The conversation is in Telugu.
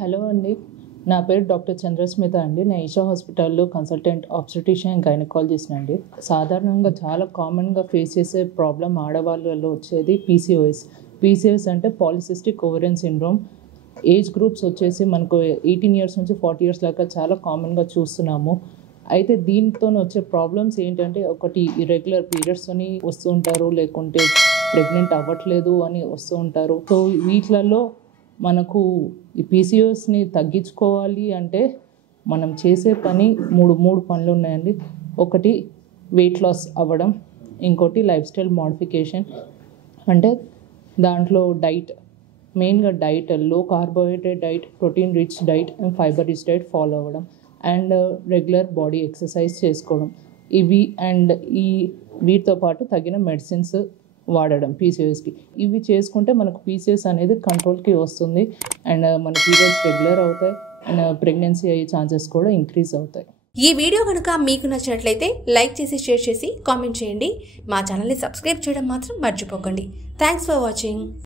హలో అండి, నా పేరు డాక్టర్ చంద్రస్మిత అండి. నేను ఈషా హాస్పిటల్లో కన్సల్టెంట్ ఆబ్స్టెట్రిషియన్ అండ్ గైనకాలజిస్ట్ అండి. సాధారణంగా చాలా కామన్గా ఫేస్ చేసే ప్రాబ్లం ఆడవాళ్ళలో వచ్చేది పీసీఓఎస్ అంటే polycystic ovarian syndrome. Age groups వచ్చేసి మనకు 18 ఇయర్స్ నుంచి 40 ఇయర్స్ దాకా చాలా కామన్గా చూస్తున్నాము. అయితే దీంతో వచ్చే ప్రాబ్లమ్స్ ఏంటంటే, ఒకటి ఇర్రెగ్యులర్ పీరియడ్స్తోని వస్తూ ఉంటారు, లేకుంటే ప్రెగ్నెంట్ అవ్వట్లేదు అని వస్తూ ఉంటారు. సో వీటిలలో మనకు ఈ పీసీఓఎస్ని తగ్గించుకోవాలి అంటే మనం చేసే పని మూడు పనులు ఉన్నాయండి. ఒకటి వెయిట్ లాస్ అవ్వడం, ఇంకోటి లైఫ్ స్టైల్ మోడిఫికేషన్. అంటే దాంట్లో డైట్, మెయిన్గా డైట్, లో carbohydrate diet, protein rich diet and fibre rich diet follow అవ్వడం, అండ్ రెగ్యులర్ బాడీ ఎక్సర్సైజ్ చేసుకోవడం. వీటితో పాటు తగిన మెడిసిన్స్ వాడడం పీసీఓఎస్కి. ఇవి చేసుకుంటే మనకు పీసీఓఎస్ అనేది కంట్రోల్కి వస్తుంది అండ్ మన పీరియడ్స్ రెగ్యులర్ అవుతాయి అండ్ ప్రెగ్నెన్సీ అయ్యే ఛాన్సెస్ కూడా ఇంక్రీజ్ అవుతాయి. ఈ వీడియో కనుక మీకు నచ్చినట్లయితే లైక్ చేసి, షేర్ చేసి, కామెంట్ చేయండి. మా ఛానల్ని సబ్స్క్రైబ్ చేయడం మాత్రం మర్చిపోకండి. Thanks for watching.